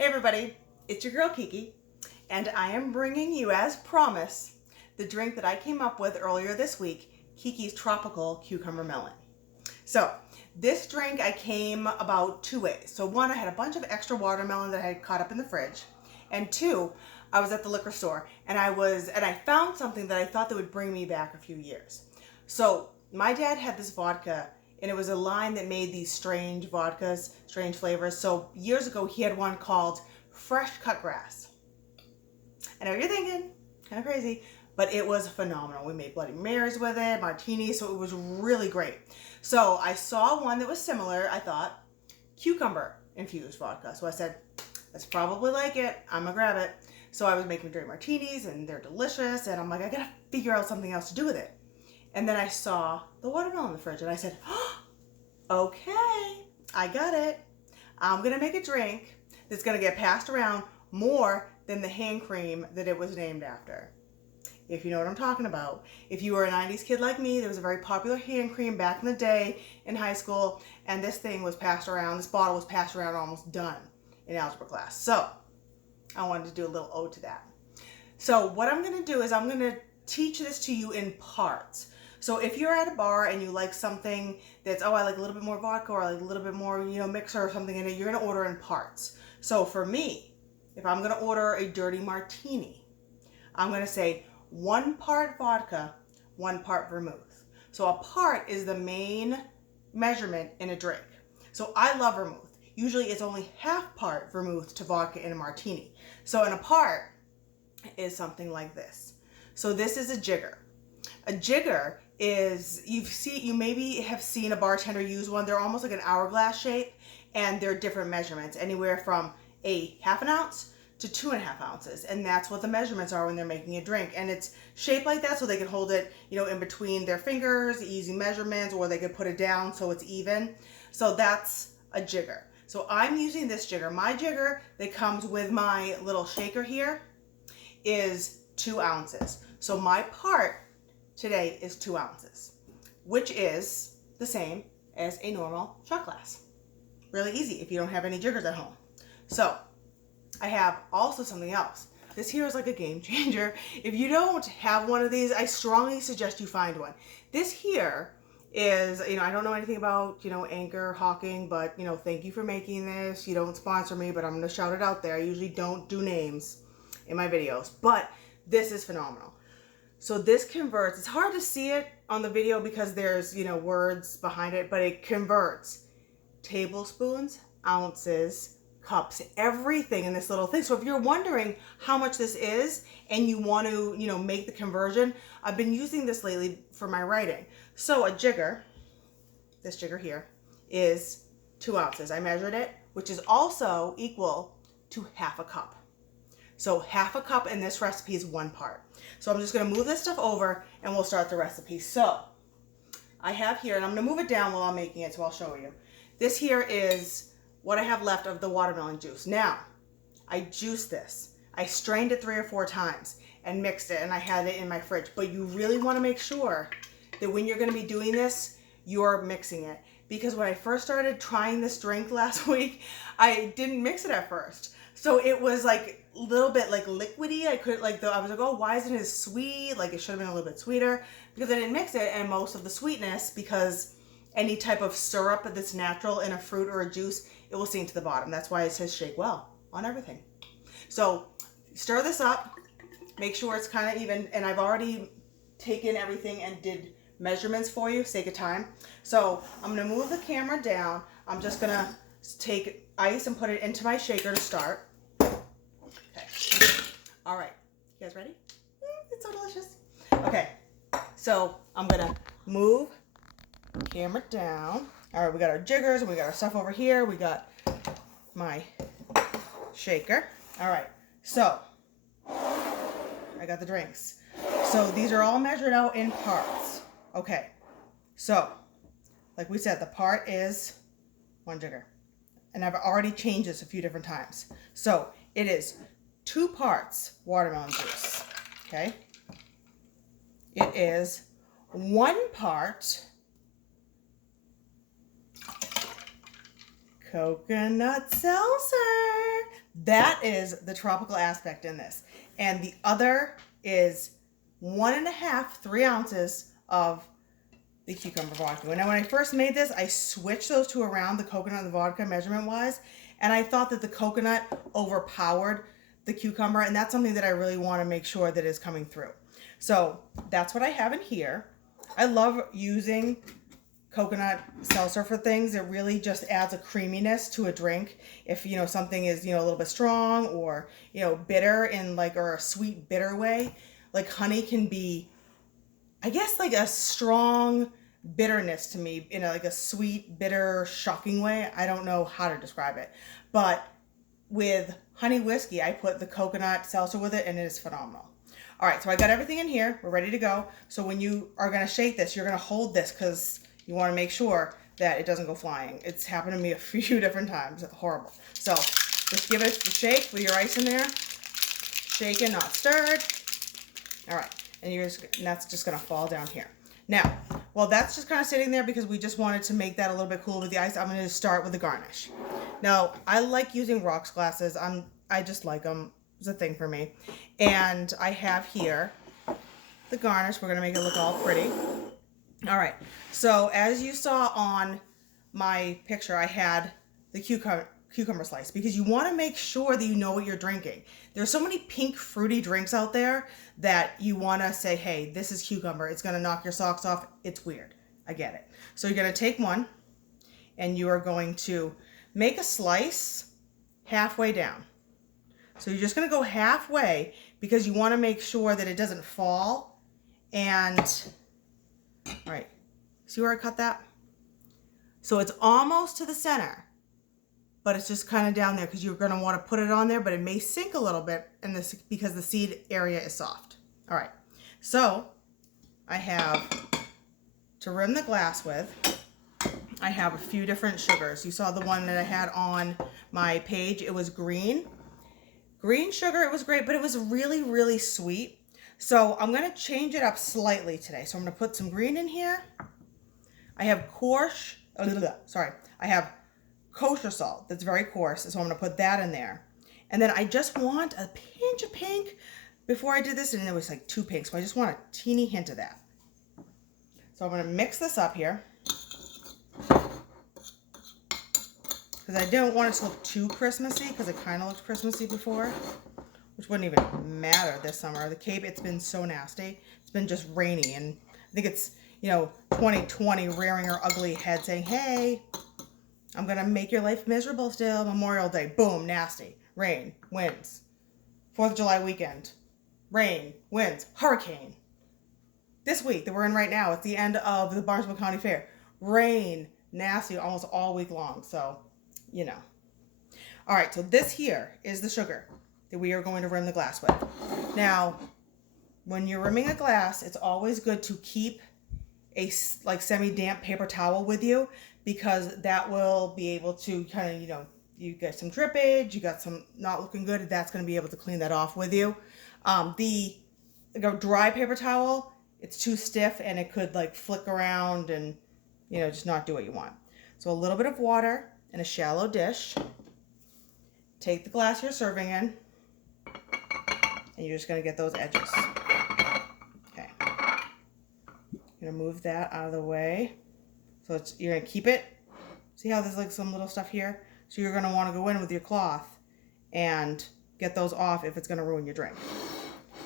Hey everybody, it's your girl Kiki, and I am bringing you, as promised, the drink that I came up with earlier this week, KeeKee's Tropical Cucumber Melon. So, this drink I came about two ways. So one, I had a bunch of extra watermelon that I had caught up in the fridge, and two, I was at the liquor store and I found something that I thought that would bring me back a few years. So, my dad had this vodka, and it was a line that made these strange vodkas, strange flavors. So years ago, he had one called Fresh Cut Grass. I know what you're thinking, kind of crazy, but it was phenomenal. We made Bloody Marys with it, martinis, so it was really great. So I saw one that was similar, I thought, cucumber infused vodka. So I said, that's probably like it, I'm gonna grab it. So I was making drink martinis, and they're delicious, and I'm like, I gotta figure out something else to do with it. And then I saw the watermelon in the fridge, and I said, oh, okay, I got it. I'm gonna make a drink that's gonna get passed around more than the hand cream that it was named after. If you know what I'm talking about. If you were a 90s kid like me, there was a very popular hand cream back in the day in high school, and this thing was passed around, this bottle was passed around almost done in algebra class. So I wanted to do a little ode to that. So what I'm gonna do is I'm gonna teach this to you in parts. So if you're at a bar and you like something that's, oh, I like a little bit more vodka, or I like a little bit more, mixer or something in it, you're gonna order in parts. So for me, if I'm gonna order a dirty martini, I'm gonna say 1 part vodka, 1 part vermouth. So a part is the main measurement in a drink. So I love vermouth. Usually it's only half part vermouth to vodka in a martini. So in a part is something like this. So this is a jigger. A jigger is, you maybe have seen a bartender use one. They're almost like an hourglass shape, and they're different measurements, anywhere from a ½ ounce to 2½ ounces. And that's what the measurements are when they're making a drink. And it's shaped like that so they can hold it, in between their fingers, easy measurements, or they could put it down so it's even. So that's a jigger. So I'm using this jigger. My jigger that comes with my little shaker here is 2 ounces. So my part today is 2 ounces, which is the same as a normal shot glass. Really easy if you don't have any jiggers at home. So I have also something else. This here is like a game changer. If you don't have one of these, I strongly suggest you find one. This here is, I don't know anything about, Anchor hawking, but, thank you for making this. You don't sponsor me, but I'm going to shout it out there. I usually don't do names in my videos, but this is phenomenal. So this converts, it's hard to see it on the video because there's, words behind it, but it converts tablespoons, ounces, cups, everything in this little thing. So if you're wondering how much this is and you want to, make the conversion, I've been using this lately for my writing. So a jigger, this jigger here, is 2 ounces. I measured it, which is also equal to ½ cup. So ½ cup in this recipe is 1 part. So I'm just gonna move this stuff over and we'll start the recipe. So I have here, and I'm gonna move it down while I'm making it, so I'll show you. This here is what I have left of the watermelon juice. Now, I juiced this. I strained it 3 or 4 times and mixed it, and I had it in my fridge. But you really wanna make sure that when you're gonna be doing this, you're mixing it. Because when I first started trying this drink last week, I didn't mix it at first. So it was like a little bit like liquidy. I was like, oh, why isn't it sweet? Like, it should have been a little bit sweeter, because I didn't mix it. And most of the sweetness, because any type of syrup that's natural in a fruit or a juice, it will sink to the bottom. That's why it says shake well on everything. So stir this up, make sure it's kind of even. And I've already taken everything and did measurements for you, sake of time. So I'm gonna move the camera down. I'm just gonna take ice and put it into my shaker to start. Okay. All right. You guys ready? It's so delicious. Okay. So I'm gonna move the camera down. All right. We got our jiggers and we got our stuff over here. We got my shaker. All right. So I got the drinks. So these are all measured out in parts. Okay. So like we said, the part is 1 jigger. And I've already changed this a few different times. So it is 2 parts watermelon juice, okay? It is 1 part coconut seltzer. that is the tropical aspect in this. And the other is 1.5, 3 ounces of the cucumber vodka. And when I first made this, I switched those two around, the coconut and the vodka measurement wise, and I thought that the coconut overpowered the cucumber, and that's something that I really want to make sure that is coming through. So that's what I have in here. I love using coconut seltzer for things. It really just adds a creaminess to a drink. If, you know, something is, you know, a little bit strong or, you know, bitter in like, or a sweet bitter way, like honey can be, I guess, like a strong bitterness to me in like a sweet, bitter, shocking way. I don't know how to describe it. But with honey whiskey, I put the coconut seltzer with it and it is phenomenal. All right, so I got everything in here. We're ready to go. So when you are going to shake this, you're going to hold this because you want to make sure that it doesn't go flying. It's happened to me a few different times. It's horrible. So just give it a shake with your ice in there. Shaken, not stirred. All right, and that's just going to fall down here. Now, while that's just kind of sitting there because we just wanted to make that a little bit cool with the ice, I'm going to start with the garnish. Now, I like using rocks glasses. I just like them. It's a thing for me. And I have here the garnish. We're going to make it look all pretty. All right. So as you saw on my picture, I had the cucumber slice because you want to make sure that you know what you're drinking. There's so many pink fruity drinks out there that you want to say, hey, this is cucumber. It's going to knock your socks off. It's weird. I get it. So you're going to take one and you are going to make a slice halfway down. So you're just going to go halfway because you want to make sure that it doesn't fall. And, all right, see where I cut that? So it's almost to the center, but it's just kind of down there because you're going to want to put it on there, but it may sink a little bit in this because the seed area is soft. All right, so I have to rim the glass with, I have a few different sugars. You saw the one that I had on my page. It was green sugar. It was great, but it was really, really sweet. So I'm going to change it up slightly today. So I'm going to put some green in here. I have I have kosher salt that's very coarse, so I'm going to put that in there. And then I just want a pinch of pink. Before I did this, and it was like 2 pinks, so I just want a teeny hint of that. So I'm going to mix this up here because I don't want it to look too Christmassy because it kind of looked Christmassy before, which wouldn't even matter this summer. The Cape, it's been so nasty. It's been just rainy, and I think it's, you know, 2020 rearing her ugly head saying, hey, I'm going to make your life miserable still. Memorial Day, boom, nasty. Rain, winds. 4th of July weekend. Rain, winds, hurricane. This week that we're in right now, it's the end of the Barnstable County Fair. Rain, nasty, almost all week long. So, you know. All right, so this here is the sugar that we are going to rim the glass with. Now, when you're rimming a glass, it's always good to keep a like semi-damp paper towel with you because that will be able to kind of, you know, you get some drippage, you got some not looking good, that's going to be able to clean that off with you. The dry paper towel, it's too stiff and it could like flick around and, you know, just not do what you want. So a little bit of water in a shallow dish. Take the glass you're serving in and you're just going to get those edges. Okay. You're going to move that out of the way. So you're going to keep it. See how there's like some little stuff here? So you're going to want to go in with your cloth and get those off if it's going to ruin your drink.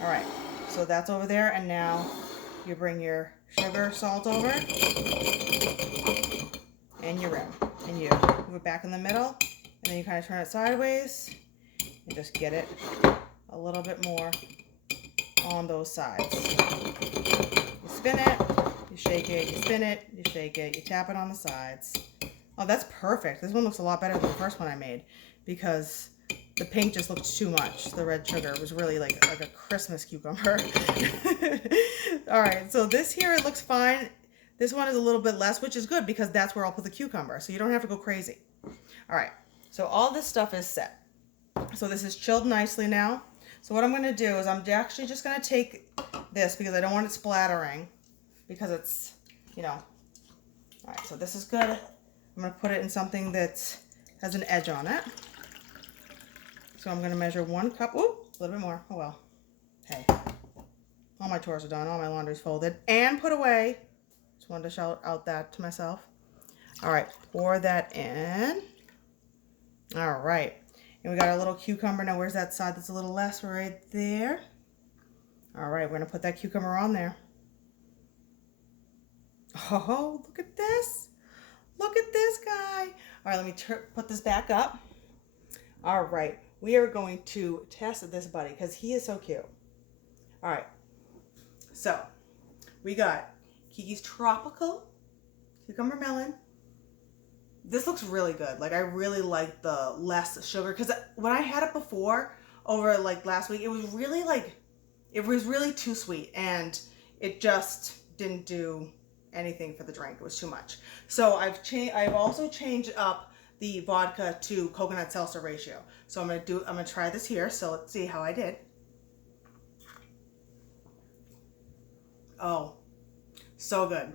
All right, so that's over there, and now you bring your sugar, salt over, and you rim, and you move it back in the middle, and then you kind of turn it sideways, and just get it a little bit more on those sides. You spin it, you shake it, you spin it, you shake it, you tap it on the sides. Oh, that's perfect. This one looks a lot better than the first one I made because the pink just looked too much. The red sugar was really like a Christmas cucumber. All right, so this here, it looks fine. This one is a little bit less, which is good because that's where I'll put the cucumber, so you don't have to go crazy. All right, so all this stuff is set. So this is chilled nicely now. So what I'm going to do is I'm actually just going to take this because I don't want it splattering because it's, you know. All right, so this is good. I'm going to put it in something that has an edge on it. So I'm going to measure 1 cup. Ooh, a little bit more. Oh, well. Hey. All my chores are done. All my laundry's folded and put away. Just wanted to shout out that to myself. All right. Pour that in. All right. And we got our little cucumber. Now, where's that side that's a little less? Right there. All right. We're going to put that cucumber on there. Oh, look at this. Look at this guy. All right. Let me put this back up. All right. We are going to test this buddy because he is so cute. All right. So, we got KeeKee's Tropical Cucumber Melon. This looks really good. Like, I really like the less sugar because when I had it before over like last week, it was really too sweet and it just didn't do anything for the drink. It was too much. So I've also changed up the vodka to coconut seltzer ratio. So I'm gonna try this here. So let's see how I did. Oh, so good.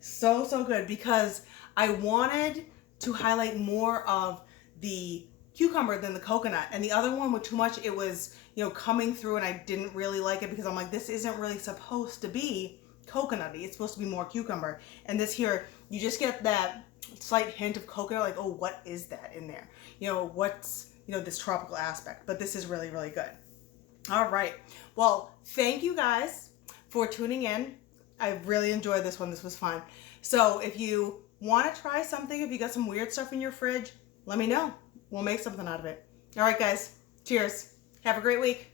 So good because I wanted to highlight more of the cucumber than the coconut. And the other one with too much, it was, coming through and I didn't really like it because I'm like, this isn't really supposed to be coconutty. It's supposed to be more cucumber. And this here, you just get that slight hint of coconut, like, oh, what is that in there? What's, this tropical aspect. But this is really, really good. All right. Well, thank you guys for tuning in. I really enjoyed this one. This was fun. So if you want to try something, if you got some weird stuff in your fridge, let me know. We'll make something out of it. All right, guys. Cheers. Have a great week.